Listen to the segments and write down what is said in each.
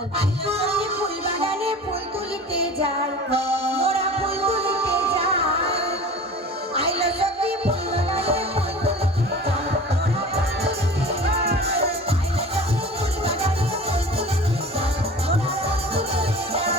ফুল বাগানে ফুল তুলিতে যায়, মোরা ফুল তুলিতে যায়, আইলো সখী ফুল বাগানে ফুল তুলিতে যায়, মোরা ফুল তুলিতে যায়, আইলো সখী ফুল বাগানে ফুল তুলিতে যায়, মোরা ফুল তুলিতে যায়।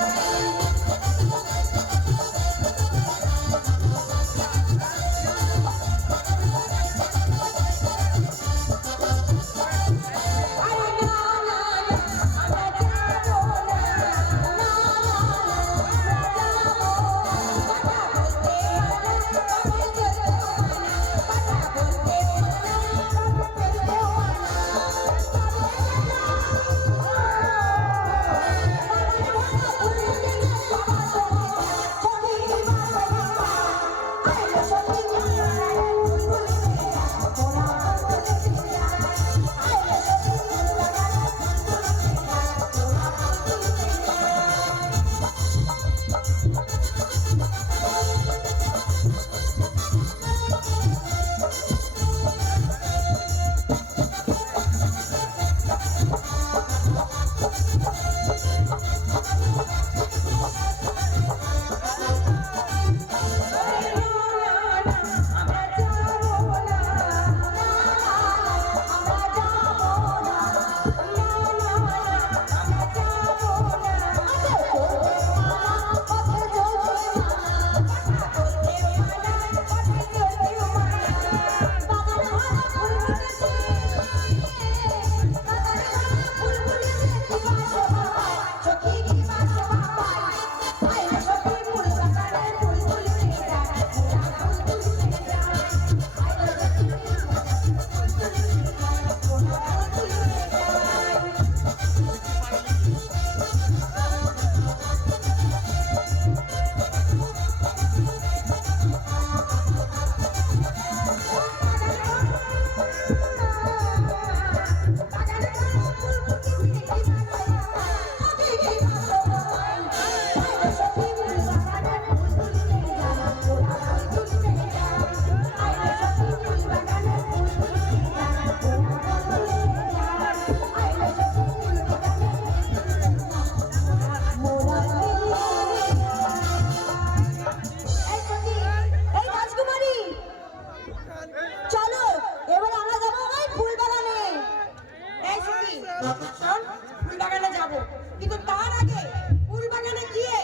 ফুল বাগানে যাব, কিন্তু তার আগে ফুল বাগানে গিয়ে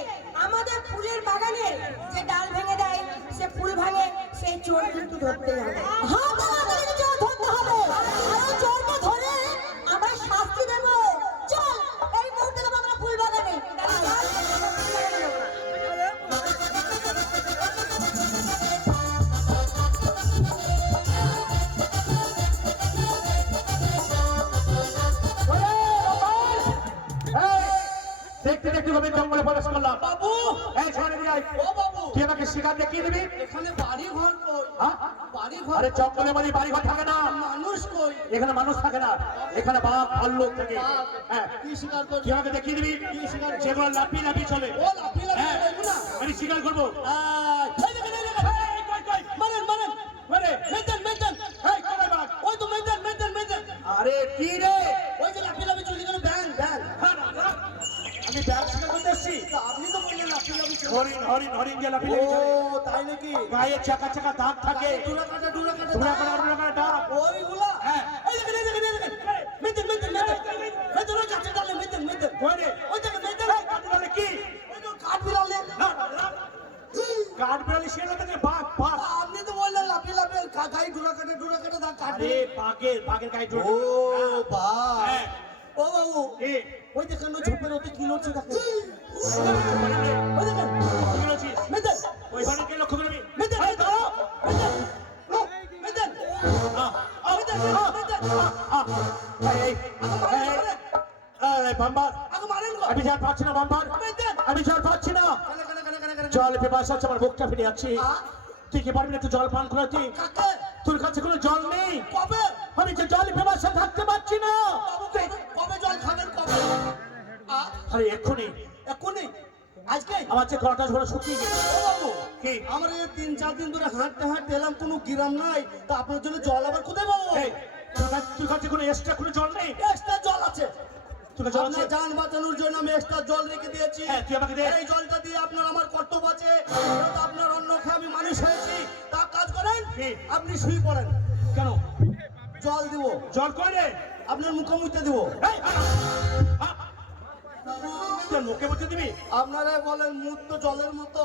আমাদের ফুলের বাগানের যে ডাল ভেঙে দেয়, সে ফুল ভাঙে, সেই চোর কিন্তু ধরতে হবে। হ্যাঁ, আমাদেরকে চোর ধরতে হবে, আর চোরকে ধরে আমরা শাস্তি দেব। চল, এই মুহূর্তে যাব আমরা ফুল বাগানে। দেখতে দেখতে আমি জঙ্গলে প্রবেশ করলাম। বাবু, এই শোনে যাই। ও বাবু, তুই আমাকে শিকার দেখিয়ে দিবি? এখানে বাড়ি ঘর কই? বাড়ি ঘর? আরে জঙ্গলে মানে বাড়ি ঘর থাকে না, মানুষ কই? এখানে মানুষ থাকে না, এখানে বাঘ ভাল্লুক থাকে। হ্যাঁ, কি শিকার করবি? তুই আমাকে দেখিয়ে দিবি যেগুলো লাফি লাফি চলে। ও লাফি লাফি হ্যাঁ, করবো না? আমি শিকার করবো। এই দেখেন, এই দেখেন। এই, কই, কই? মারেন, মারেন। মানে, মেজেন, মেজেন। এই, কোথায় বাঘ? ওই তো মেজেন, মেজেন, মেজেন। আরে কি রে? ওই যে লাফি লাফি চলে গেল, ব্যাং, ব্যাং। হ্যাঁ, না, আমি ব্যাগ শিকার করতে এসছি। তা আপনি তো বললেন লাফি লাফি চলে। হরিণ হরিণ হরিণ যে লাফি ও, লাফি চলে। তাই নাকি? গায়ে চাকা চাকা দাগ থাকে, ডুরা কাটা, ডুরা কাটা। ধুলা করে ডাক। ওইগুলা? হ্যাঁ। এই দেখেন, এই দেখেন, এই দেখেন। মেজেন, মেজেন, মেজেন। মেজেন, ওই গাছের ডালে মেজেন, মেজেন। কই রে? ওই দেখেন, মেজেন। এই, কাঠবিড়ালি কি? ওই তো কাঠ বিড়ালে। না, না, কাঠবিড়ালি সে না থাকে, বাঘ বাঘ। আপনি তো বললেন লাফি লাফি গায়ে ডুরা কাটা দাগ কাঠ আরে বাঘের গায়ে জোর। ও বাহ, হ্যাঁ। ও বাবু, এ, ওই দেখেন ওই ঝোপের ওতে কি লড়ছে দেখেন। ওই দেখেন, কি বলছিস? মেজেন, ওই বাড়িকে লক্ষ্য করবি। মেজেন, এই, দাঁড়াও। মেজেন, মেজেন, আহ, মেজেন, মেজেন। এই, এই, বাম্বার, আগে মারেন গো। আমি যার পাচ্ছি না বাম্বার, মেজেন। আমি জল পাচ্ছি না। কেন? জল পিপাসা আছে, আমার বুকটা ফিরে যাচ্ছে। তুই কি পারবি না একটু জল পান করাতে? কাকে? তোর কাছে কোনো জল নেই? কবে? আমি যে জল পিপাসা থাকতে পারছি না। বাবু, কবে জল খাবেন কবে? আরে এক্ষুনি, এক্ষুনি? আজকে? আমার যে গলাটা ঝরে শুকিয়ে গেছে। ও বাবু, কি? আমার এই 3-4 দিন ধরে হাঁটতে হাঁটতে এলাম, কোনো গ্রাম নাই, তা আপনার জন্য জল আবার কোথায় পাবো? এই, তোর কাছে কোনো এক্সট্রা কোনো জল নেই? এক্সট্রা জল আছে। তোকে জল আছে? আপনার জান বাঁচানোর জন্য আমি এক্সট্রা জল রেখে দিয়েছি। হ্যাঁ, তুই আমাকে দে। এই জলটা দিয়ে আপনার আমার কর্তব্য আছে। এটা তো আপনার অন্ন খেয়ে আমি মানুষ হয়েছি। তা কাজ করেন, কি? আপনি শুয়ে পড়েন। কেন জল দিব, জল কই রে? আপনার মুখে মুখতে দিব। এই, তোর মুখে মুখে দিবি? আপনারা বলেন মুখ তো জলের মতো,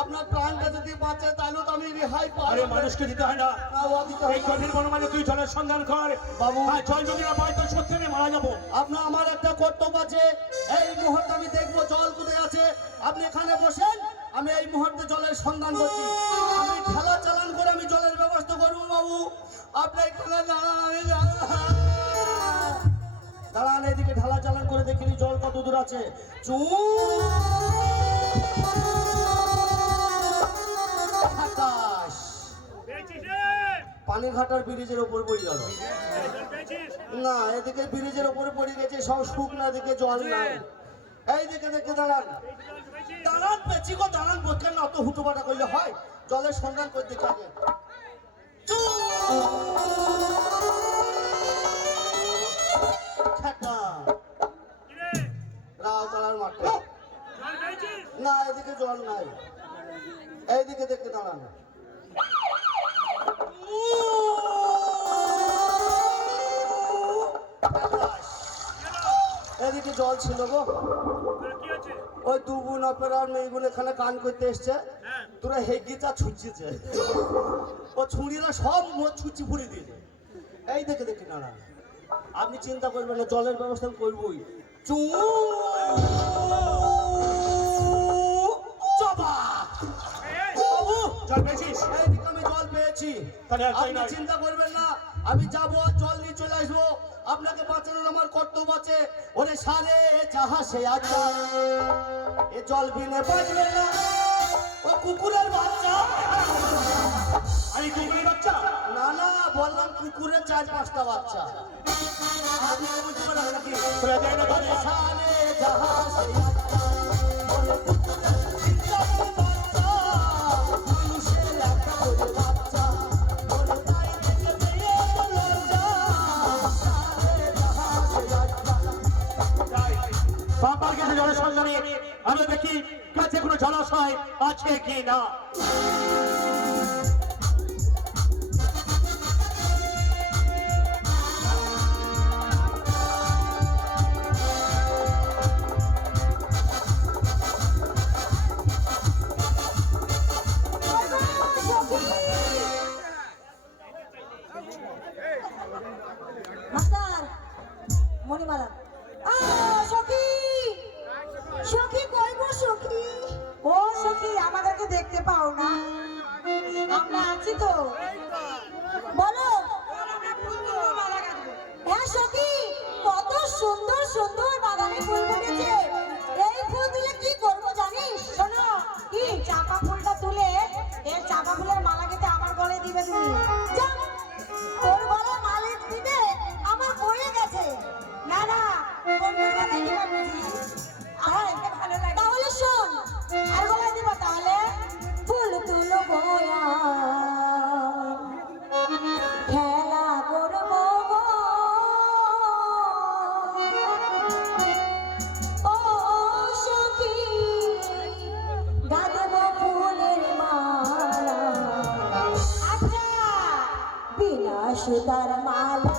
আপনার প্রাণটা যদি বাঁচে তাহলে তো আমি রেহাই পাই। আরে মানুষকে দিতে হয় না। না, ও দিতে হয় এই না। গভীর বনমালে তুই জলের সন্ধান কর বাবু। আর জল যদি না পাই তো সত্যি আমি মারা যাবো। আপনার আমার একটা কর্তব্য আছে। এই মুহূর্তে আমি দেখবো জল কোথায় আছে। আপনি এখানে বসেন, আমি এই মুহূর্তে জলের সন্ধান করছি। আমি ঠেলা চালান করে আমি জলের ব্যবস্থা করবো বাবু। আপনি এখানে দাঁড়ান, আমি দাঁড়ান, এদিকে ঢালা চালান করে দেখিনি জল কত দূর আছে। আকাশ পানির ঘাটার ব্রিজের উপর পড়ে গেল। না, এদিকে ব্রিজের উপরে পড়ে গেছে সব শুকনা, দিকে জল নাই। এই দিকে দেখে দাঁড়ান, দাঁড়ান পেছি গো, দাঁড়ান বলছেন না, অত হুটোপাটা করলে হয়। জলের সন্ধান করতে চাকে রাও তালার মাঠে। না, এদিকে জল নাই। এইদিকে দেখে দাঁড়ান। এদিকে জল ছিল গো। ওই দু বোন অপেরার মেয়েগুলো এখানে গান করতে এসছে। তোরা হেগিটা ছুটছে, ও ছুঁড়িরা সব ছুচি ফুড়ি দিয়েছে। এই দেখে দেখে না না, আপনি চিন্তা করবেন না, জলের ব্যবস্থা আমি করবই। জল পেয়েছিস? এইদিকে আমি জল পেয়েছি। তাহলে আর তাই আপনি নয়। চিন্তা করবেন না, আমি যাবো জল নিয়ে চলে আসবো। আপনাকে বাঁচানোর আমার কর্তব্য আছে। ওরে সারে জাহাজে আচ্ছা, এ জল বিনে বাঁচবে না। ও কুকুরের বাচ্চা। আমি কুকুরের বাচ্চা? না না, বললাম কুকুরের 4-5টা বাচ্চা। আপনি বুঝতে পারেন নাকি? তোরা যাই না ওরে সারে জাহাজে আচ্ছা, ওরে কুকুরের বাচ্চা, মানুষের একটা করে বাচ্চা। ওরে তাই দেখে দিয়ে লজ্জা, সারে জাহাজে আচ্ছা। বাবার কাছে জলের সন্ধানে আমি দেখি কাছে কোনো জলাশয় আছে কি না। মাস্টার মণিমালা, সখী সখী কই গো সখী? ও সখী, আমাদেরকে দেখতে পাও না? আমরা আছি তো, বলো। হ্যাঁ সখী, কত সুন্দর সুন্দর বাগানে ফুল ফুটেছে। এই ফুল তুলে কি করবো জানিস? শোনো, কি চাপা ফুলটা তুলে এই চাপা ফুলের মালা গেঁথে আমার গলায় দিবে তুমি। যাও, তোর গলায় মালা দিবে, আমার পড়ে গেছে। না না, বন্ধুর গলায় দিবে বুঝি? ভালো লাগে। তাহলে শোন, আর গলায় দিব তাহলে। ফুল তুলো বয়া খেলা করবো গো। ও সখী, গাঁথব ফুলের মালা। আচ্ছা, বিনা সুতার মালা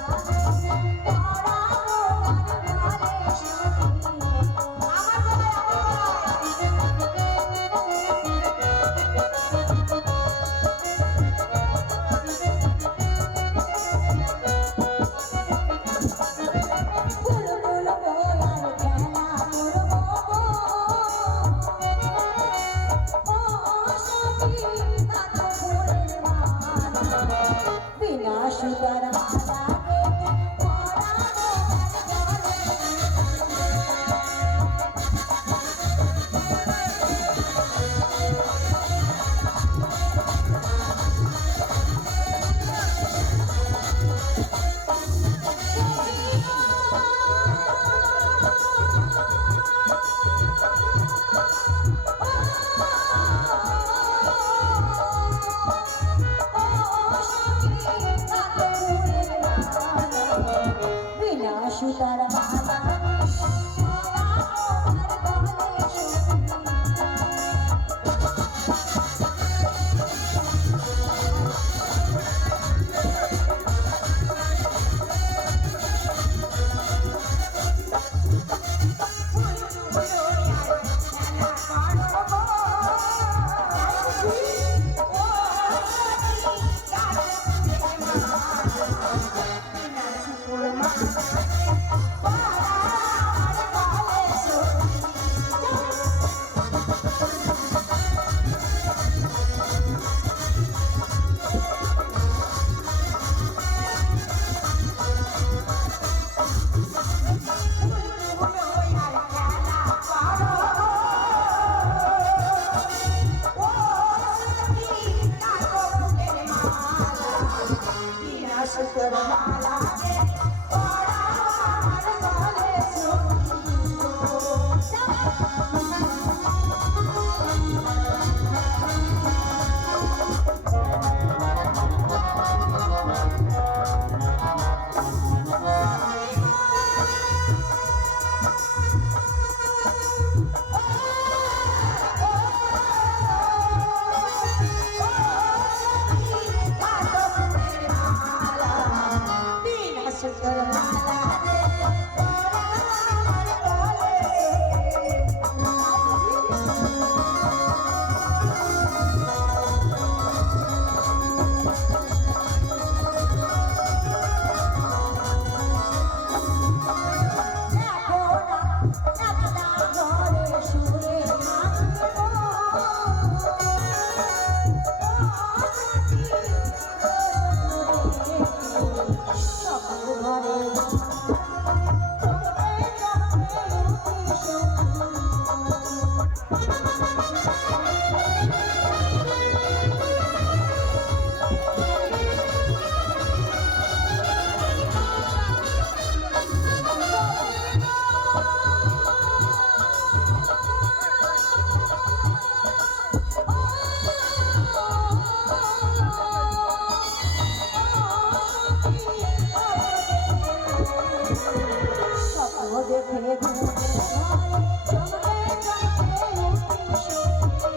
পরাবো তার গলে সখী। আমার গলায়, ফুল তুলবো আর খেলা করবো গো। ও সখী, গাঁথব ফুলের মালা, বিনা সুতার মালা গেঁথে পরাবো তার গলে। বিনা সুতার মালা সুতোর মালা দে পরা আমার গলে সখী গো। সুতোর মালা দে পরা আমার গলে দেখো না একলা ঘরে শুয়ে থাকবো সকল ঘরে স্বপ্ন দেখে ঘুমে ঘরে চমকে চমকে উঠি সখী।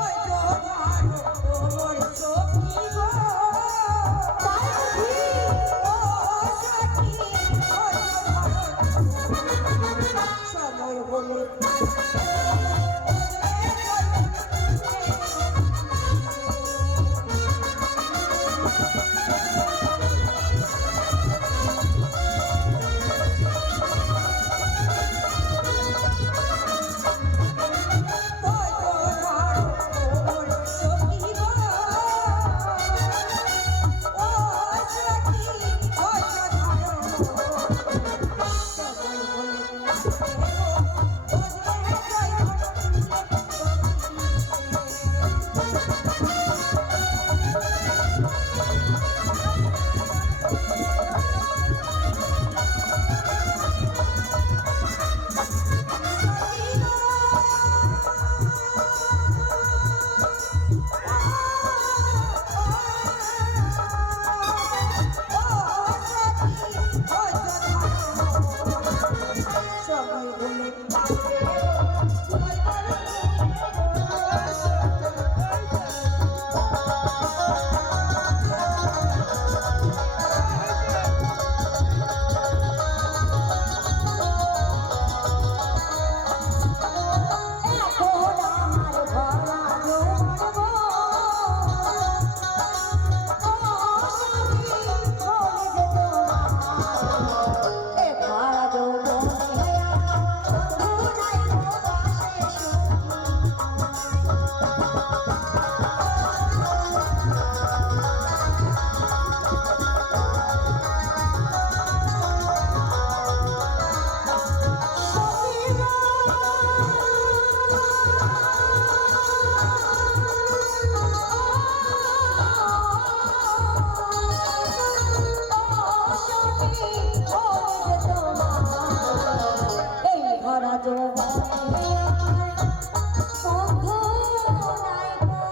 ওই তো ধরো ওর সখী গো, ও সখী, ওই তো ধরো সময় হলে সময় বলে এখন আমার ভরা যৌবন গো, ও সখী বলে যে তোমার এ ভরা যৌবনে আমার বন্ধু নাই গো বাসে সখী। সখী গো, এই ভরা যৌবনে বন্ধু নাই গো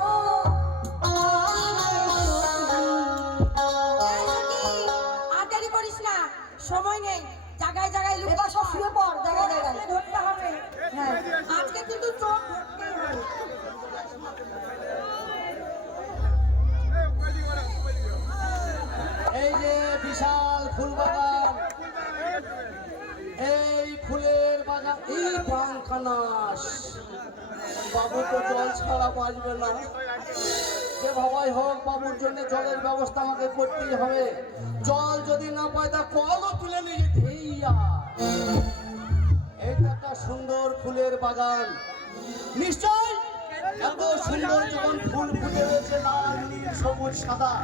আর দেরি করিস না, সময় নেই। জায়গায় জায়গায় লুকা সব শুয়ে পড়, জায়গায় জায়গায় ধরতে হবে। হ্যাঁ, আজকে কিন্তু চোখ ধরতেই হবে। এই যে বিশাল ফুল বাগান, এই ফুলের বাগান, এই পাঙ্কানাস বাবু তো জল ছাড়া বাঁচবে না। যে ভাবাই হোক বাবুর জন্য জলের ব্যবস্থা আমাকে করতেই হবে। জল যদি না পায় তা কলও তুলে নিয়ে যেতেই এটা একটা সুন্দর ফুলের বাগান। নিশ্চয় এত সুন্দর যখন ফুল ফুটে রয়েছে লাল নীল সবুজ সাদা,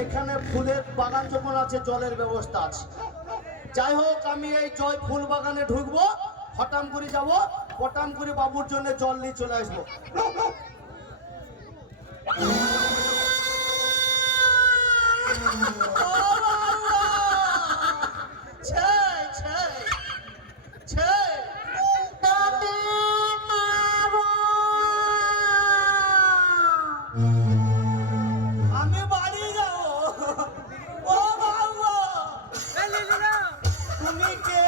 এখানে ফুলের বাগান যখন আছে জলের ব্যবস্থা আছে। যাই হোক আমি এই জয় ফুল বাগানে ঢুকবো, হঠাৎ করে যাব, পটাম করে বাবুর জন্য জল নিয়ে চলে আসবো। আমি বাড়ি যাবো। ও বাবা, তুমি কে?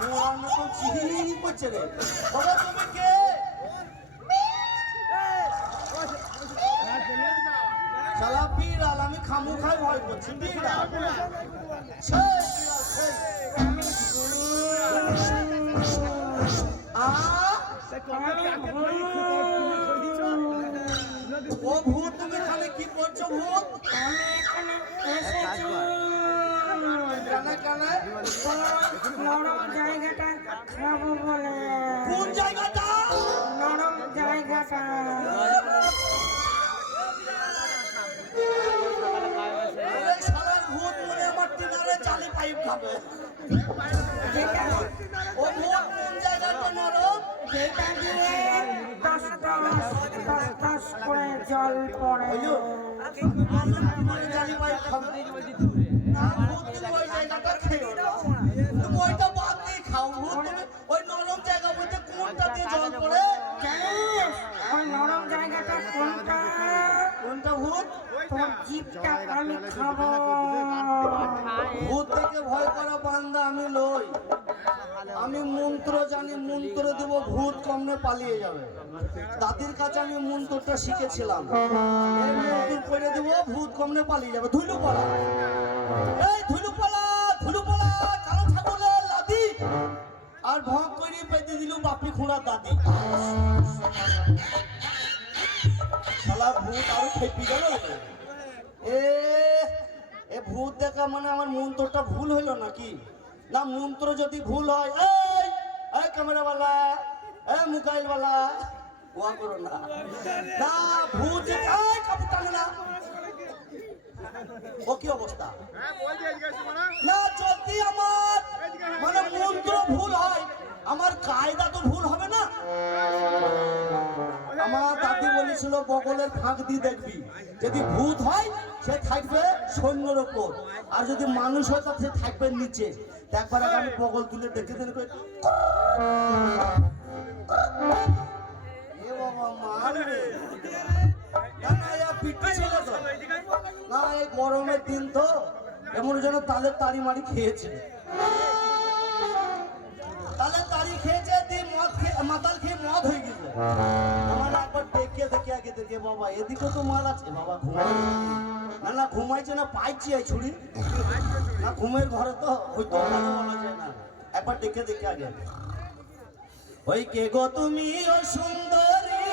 ঘোড়ার মতো চিহি করছে রে। বাবা তুমি কে? শালা বিড়াল, আমি খামু খাই ভয় করছি। বিড়াল সেই বিড়াল সেই। ও ভূত, তুমি এখানে কি করছো ভূত? কানে কানে নরম জায়গাটা খাবো বলে। কোন জায়গাটা? নরম জায়গাটা। ওরে শালার ভূত মনে আমার টিনারে চালি পাইপ খাবে। যেটা ও ভূত কোন জায়গাটা নরম? যেটা দিয়ে টস টস করে জল পড়ে। টিনারে চালি পাইপ খাবে। না ভূত, তুমি ওই জায়গাটা খেও না। তুমি ওইটা বাদ দিয়ে খাও। ভূত তুমি ওই নরম জায়গা বলতে কোনটা দিয়ে জল পড়ে? জানিস ওই নরম জায়গাটা কোনটা? কোনটা ভূত? তোর জিভটা আমি খাবো। ভূত থেকে ভয় করা বান্দা আমি লই। আমি মন্ত্র জানি, মন্ত্র দেব, ভূত কমনে পালিয়ে যাবে। দাদির কাছে আমি মন্ত্রটা শিখেছিলাম। এই মন্ত্র করে দেব, ভূত কমনে পালিয়ে যাবে। ধুলু পড়া, এই ধুলু পড়া, ধুলু পড়া, কালো ছাগলের লাদি। আর ভোগ করে পেতে দিল বাপি খুঁড়ার দাদি। শালা ভূত আরো খেপি গেল। এ ভূত দেখা মানে আমার মন্ত্রটা ভুল হইল নাকি? না মন্ত্র যদি ভুল হয়, এই ক্যামেরাওয়ালা, এই মোবাইলওয়ালা, ওয়া করো না। না ভূত যদি, এই কাপড় টানো না। ও কি অবস্থা? না যদি আমার মানে মন্ত্র ভুল হয়, আমার কায়দা তো ভুল হবে না। আমার দাদি বলেছিল বগলের ফাঁক দিয়ে দেখবি, যদি ভূত হয় সে থাকবে সৈন্যর ওপর, আর যদি মানুষ হয় তাহলে সে থাকবে নিচে। একবার আগে আমি বগল তুলে দেখে দিন করে, এ বাবা মারবে। না না, এ পিটি ছিল তো। না এই গরমের দিন তো এমন যেন তালের তাড়ি মারি খেয়েছে। তালের তাড়ি খেয়েছে, দিয়ে মদ খেয়ে মাতাল খেয়ে মদ হয়ে গেছে। আমার একবার দেখে দেখে আগে দেখে, বাবা এদিকে তো মাল আছে। বাবা ঘুমাই না, না ঘুমাইছে না পাইছি এই ছুরি না, ঘুমের ঘরে তো হয়তো বলা যায় না। একবার দেখে দেখে আগে, ওই কে গো তুমি ও সুন্দরী,